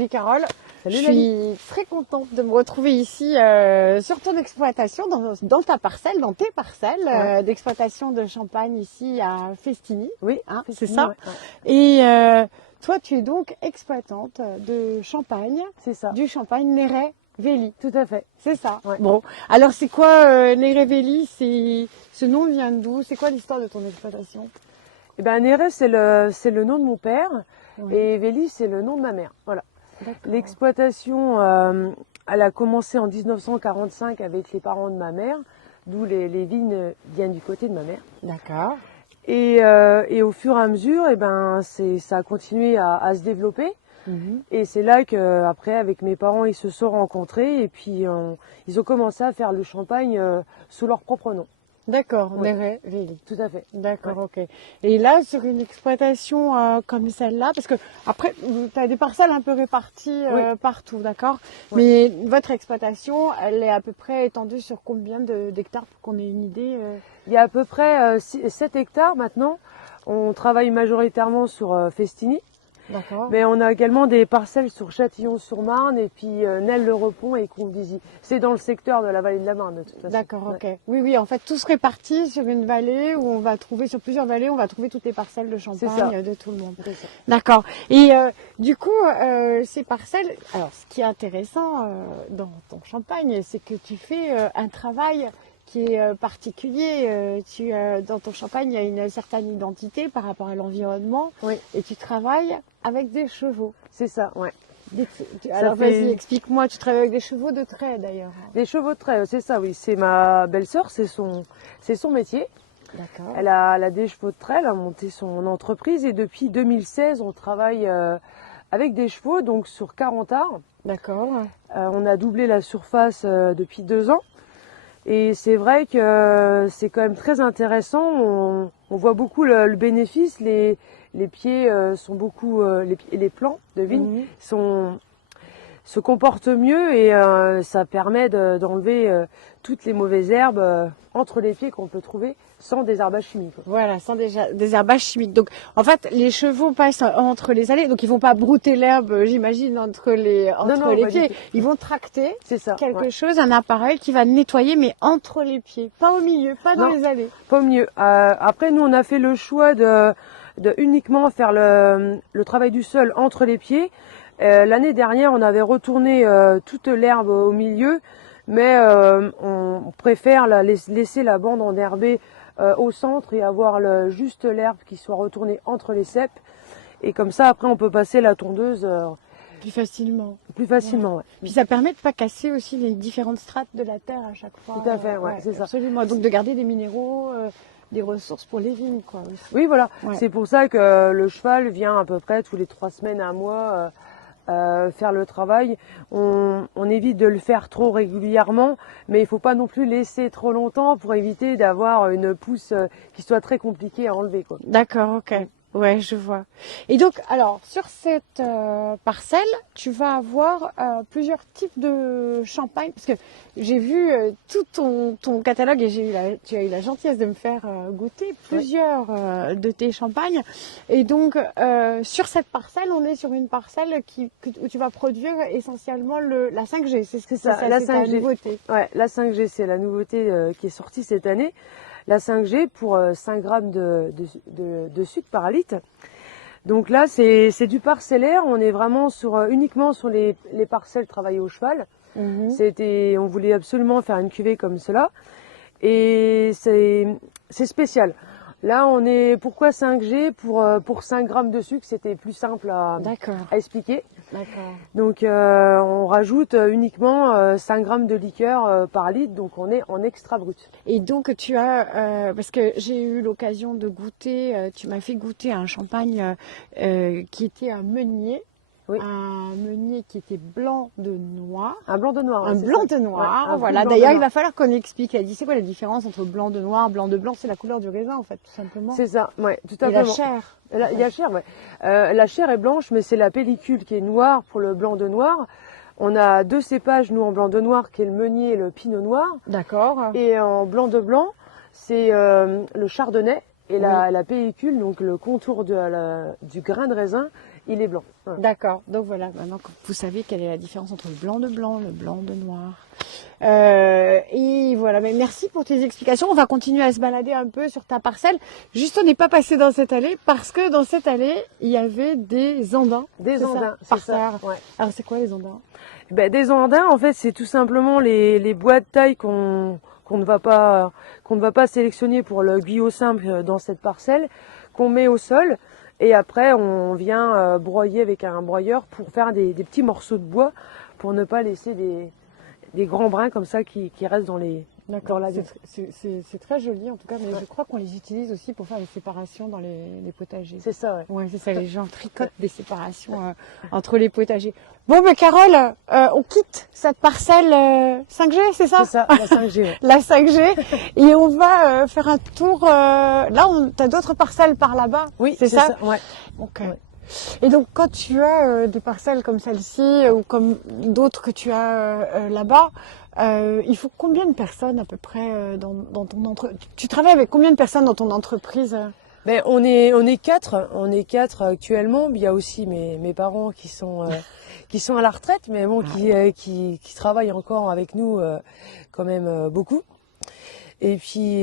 Salut Carole. Salut, je suis très contente de me retrouver ici sur ton exploitation, dans ta parcelle, dans tes parcelles d'exploitation de champagne ici à Festini. Oui, hein, Festini, c'est ça. Ouais. Et toi, tu es donc exploitante de champagne, C'est ça. du champagne Néret-Véli. Tout à fait. C'est ça. Ouais. Bon, alors c'est quoi Néret-Véli? Ce nom vient d'où? C'est quoi l'histoire de ton exploitation? Eh ben, Néret, c'est le nom de mon père, Oui. et Véli, c'est le nom de ma mère. Voilà. D'accord. L'exploitation, elle a commencé en 1945 avec les parents de ma mère, d'où les vignes viennent du côté de ma mère. D'accord. Et au fur et à mesure, eh ben, ça a continué à se développer. Et c'est là que, après, avec mes parents, ils se sont rencontrés et puis ils ont commencé à faire le champagne sous leur propre nom. D'accord, Oui. Néret-Véli. Tout à fait. D'accord, ok. Et là, sur une exploitation comme celle-là, parce que après, tu as des parcelles un peu réparties partout, d'accord? Oui. Mais votre exploitation, elle est à peu près étendue sur combien d'hectares pour qu'on ait une idée Il y a à peu près 7 hectares maintenant. On travaille majoritairement sur Festini. D'accord. Mais on a également des parcelles sur Châtillon-sur-Marne et puis Nesle-le-Repont et Combizy. C'est dans le secteur de la vallée de la Marne de toute façon. D'accord, ok. Oui, oui, en fait, tout se répartit sur une vallée où on va trouver, sur plusieurs vallées, on va trouver toutes les parcelles de champagne de tout le monde. C'est ça. D'accord. Et du coup, ces parcelles, alors ce qui est intéressant dans ton champagne, c'est que tu fais un travail qui est particulier. Dans ton champagne, il y a une certaine identité par rapport à l'environnement. Oui. Et tu travailles avec des chevaux. C'est ça, ouais. Alors vas-y, explique-moi, tu travailles avec des chevaux de trait d'ailleurs. Des chevaux de trait, c'est ça, oui. C'est ma belle-sœur, c'est son métier. D'accord. Elle a des chevaux de trait, elle a monté son entreprise et depuis 2016, on travaille avec des chevaux, donc sur 40 arts. D'accord. On a doublé la surface depuis 2 ans. Et c'est vrai que c'est quand même très intéressant. On voit beaucoup le bénéfice. Les pieds sont beaucoup, les plants de vigne se comportent mieux et ça permet d'enlever toutes les mauvaises herbes entre les pieds qu'on peut trouver sans désherbage chimique. Voilà, sans désherbage chimique. Donc, en fait, les chevaux passent entre les allées, donc ils vont pas brouter l'herbe, j'imagine, entre les pieds. Ils vont tracter quelque chose, un appareil qui va nettoyer, mais entre les pieds, pas au milieu, pas dans les allées. Pas au milieu. Après, nous, on a fait le choix de uniquement faire le travail du sol entre les pieds. L'année dernière, on avait retourné toute l'herbe au milieu, mais on préfère laisser la bande enherbée au centre et avoir juste l'herbe qui soit retournée entre les ceps. Et comme ça, après, on peut passer la tondeuse plus facilement. Plus facilement, ouais. Puis ça permet de pas casser aussi les différentes strates de la terre à chaque fois. Tout à fait, c'est ça. Absolument. Donc de garder des minéraux, des ressources pour les vignes, quoi. Aussi. Oui, voilà. Ouais. C'est pour ça que le cheval vient à peu près tous les 3 semaines à un mois faire le travail. On évite de le faire trop régulièrement, mais il faut pas non plus laisser trop longtemps pour éviter d'avoir une pousse qui soit très compliquée à enlever, quoi. D'accord, ok. Ouais, je vois. Et donc, alors, sur cette parcelle, tu vas avoir plusieurs types de champagne, parce que j'ai vu tout ton catalogue et tu as eu la gentillesse de me faire goûter plusieurs de tes champagnes. Et donc, sur cette parcelle, on est sur une parcelle où tu vas produire essentiellement la 5G. C'est ça, la 5G. La nouveauté. Ouais, la 5G, c'est la nouveauté qui est sortie cette année. La 5G pour 5 grammes de sucre par litre. Donc là, c'est du parcellaire. On est vraiment uniquement sur les parcelles travaillées au cheval. On voulait absolument faire une cuvée comme cela. Et c'est spécial. Là, pourquoi 5G? Pour 5 grammes de sucre, c'était plus simple à expliquer. D'accord. Donc, on rajoute uniquement 5 grammes de liqueur par litre, donc on est en extra brut. Et donc, tu as, parce que j'ai eu l'occasion de goûter, tu m'as fait goûter un champagne qui était un meunier. Oui. Un meunier qui était blanc de noir. Un blanc de noir. Un blanc de noir, ouais, voilà. D'ailleurs, il va falloir qu'on explique. Elle dit, c'est quoi la différence entre blanc de noir, blanc de blanc? C'est la couleur du raisin, en fait, tout simplement. C'est ça, ouais, tout à fait. Et la chair. Il y a chair, ouais. La chair est blanche, mais c'est la pellicule qui est noire pour le blanc de noir. On a 2 cépages, nous, en blanc de noir, qui est le meunier et le pinot noir. D'accord. Et en blanc de blanc, c'est le chardonnay. Et la pellicule, donc le contour du grain de raisin, il est blanc. Voilà. D'accord. Donc voilà, maintenant vous savez quelle est la différence entre le blanc de noir. Et voilà, mais merci pour tes explications. On va continuer à se balader un peu sur ta parcelle. Juste, on n'est pas passé dans cette allée parce que dans cette allée, il y avait des andins. Des andins, par c'est ça. terre. Ouais. Alors c'est quoi les andins? Des andins, en fait, c'est tout simplement les bois de taille qu'on ne va pas sélectionner pour le guyot simple dans cette parcelle, qu'on met au sol. Et après, on vient broyer avec un broyeur pour faire des petits morceaux de bois pour ne pas laisser des grands brins comme ça qui restent dans la vie. C'est très joli en tout cas, mais je crois qu'on les utilise aussi pour faire des séparations dans les potagers. C'est ça, ouais. Ouais, c'est ça, les gens tricotent des séparations entre les potagers. Bon, mais Carole, on quitte cette parcelle 5G, c'est ça? C'est ça, la 5G. Ouais. La 5G, et on va faire un tour. Là, t'as d'autres parcelles par là-bas. Oui, c'est ça. Ouais. Ok. Ouais. Et donc, quand tu as des parcelles comme celle-ci ou comme d'autres que tu as là-bas, il faut combien de personnes à peu près dans ton entreprise? Tu travailles avec combien de personnes dans ton entreprise? On est quatre actuellement. Il y a aussi mes parents qui sont à la retraite, mais bon, qui travaillent encore avec nous quand même beaucoup. Et puis